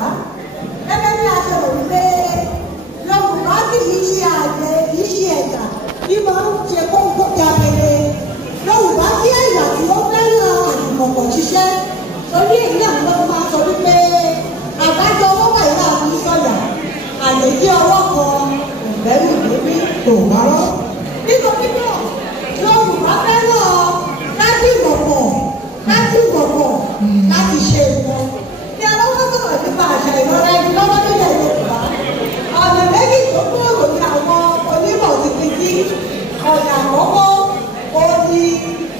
Yorùbá. Gẹ́gẹ́ bí a ṣe rò wípé Yorùbá kì í ṣe àjẹ́, kì í ṣe ẹ̀dá bí máa ń ṣe kóńkó jábẹ́rẹ́. Yorùbá jẹ́ ẹ̀yà tí ó fẹ́ràn àjùmọ̀pọ̀ ṣiṣẹ́. Torí èyí àwọn ọmọ máa sọ wípé àgbájọ owó báyìí náà fi sọ̀yà. Àlè tí ọwọ́ kan ìbẹ́rù níbí kò wárọ́. Nítorí náà, Yorùbá fẹ́ràn láti ìgbọ̀pọ̀ láti ṣe ìwọ̀n. Ní ọlọ́wọ́ sọ̀rọ̀ nípa àṣà ìrora ẹni lọ́wọ́ nílẹ̀ Yorùbá. Ọ̀nà méjì tó gbòòrò ní àwọn onímọ̀ títí. Ọ̀nà àkọ́kọ́ ó ní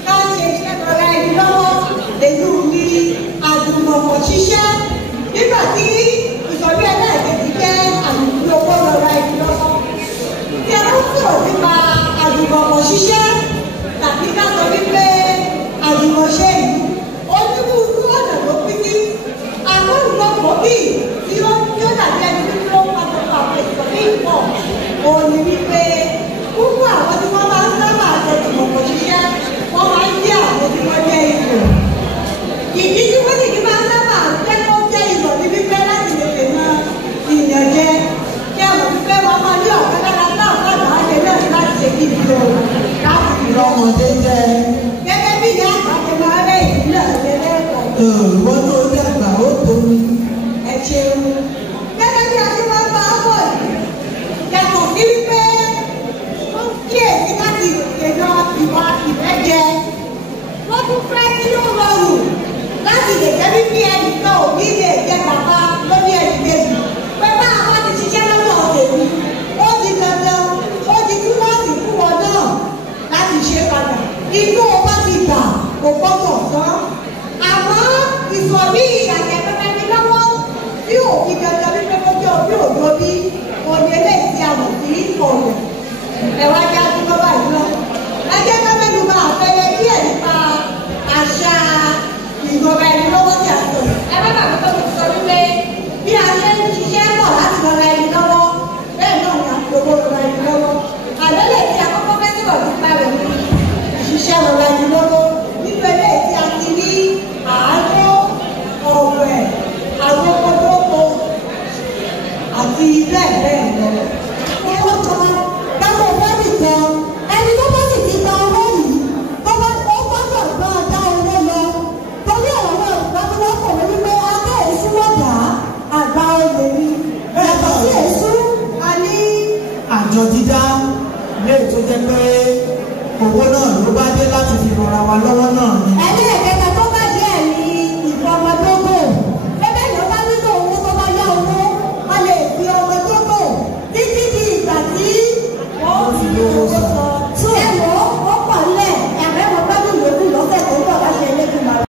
ká ṣe iṣẹ́ ìrora ẹni lọ́wọ́ èyí ní àjùmọ̀pọ̀ ṣiṣẹ́. Nígbà tí ìsọ̀rí ẹlẹ́ẹ̀kejì jẹ́ àjùmọ̀ owó lọ́ra ẹni lọ́wọ́. Ní ọlọ́wọ́ sọ̀rọ̀ nípa àjùmọ̀pọ̀ ṣiṣẹ́ tàbí ká sọ wípé àjùmọ̀ṣe yìí onírúurú ọ̀nà ló pín sí. Àwọn olùkọ́ bíi tí ó dàbí ẹni tí ó pàtàkì àwọn ìsọ̀rí ìpọ̀ òní wípé púpọ̀ àwọn tí wọ́n máa ń sábà ṣe ìmọ̀pọ̀ ṣiṣẹ́ wọ́n máa ń jẹ́ àwọn tí wọ́n jẹ́ ipò. Ìdí tí wọ́n sì ní máa ń sábà jẹ́ kó jẹ́ ìlọ̀ ní wípé láti lè dènà ìyànjẹ kí àwọn wípé wọ́n máa ní ọ̀kan lára táwọn àgbà ṣe náà láti ṣe kí ìlú láti fi ọmọdé jẹ́. Gẹ́gẹ́ bí ìyá àgbà ṣe máa ń rẹ̀ ìlú náà ṣe lẹ́kọ̀ọ́. Wọ́n tó dàgbà ó tóbi. Ẹ ṣeun. Gẹ́gẹ́ bí a ṣe máa ń bá a bọ̀ yìí, yàtọ̀ sí wípé wọ́n kíyèsí láti dènà ìwà ìrẹ́jẹ. Wọ́n tún fẹ́ kí ó rọrùn láti lè jẹ́ wípé ẹnìkan ò ní lè jẹ bàbá lórí ẹnì kejì. Pé bá a bá ti ṣiṣẹ́ lọ́dọ̀ tèmi, ó di dandan, ó di kíláàsì fún wọn náà láti ṣe padà. Inú ọba ti gbà kò gbọ́dọ̀ tán. Àmọ́ ìsọ̀rí àjẹpẹ́pẹ́ ní lọ́wọ́ tí òfin dandan wípé kó jẹ́ òbí òjò bí òní eléyìí tí a mọ̀ sí ọ̀rọ̀. Ẹ̀wá já sí lọ́wọ́ àìlọ́. Ẹ jẹ́ ká mẹ́nu bá àpẹẹrẹ díẹ̀ nípa àṣà ìrora ẹni lọ́wọ́ tí a sọ. Ẹ má bàbá tó ti sọ wípé bí a ṣe ń ṣiṣẹ́ pọ̀ láti rọra ẹni lọ́wọ́ bẹ́ẹ̀ náà ni a fi owó rọra ẹni lọ́wọ́. Àlọ́lẹ̀ tí a kọ́kọ́ fẹ́ sọ̀rọ̀ nípa rẹ̀ ní ìṣiṣẹ́ rọra ẹni lọ́wọ́ nínú eléyìí tí a ti rí àánú ọ̀wẹ̀ àwọn ọkọ̀ àti bẹ́ẹ̀ bẹ́ẹ̀ lọ. Ẹ̀wọ̀n kan dáwọ́ bọ́ọ̀lì kan ẹni tó bá sì ti gba owó yìí tó bá ó gbọ́dọ̀ gbọ́ ọjà owó lọ. Torí ọ̀rọ̀ náà gbọ́dọ̀ wọ́n kọ̀ wọ́n wípé akẹ́ èsú wọ̀dà àgbà olè ni. Yàtọ̀ sí èsú a ní Àjọ dídá lè tó jẹ́ pé owó náà ló bá dé láti fi rọra wa lọ́wọ́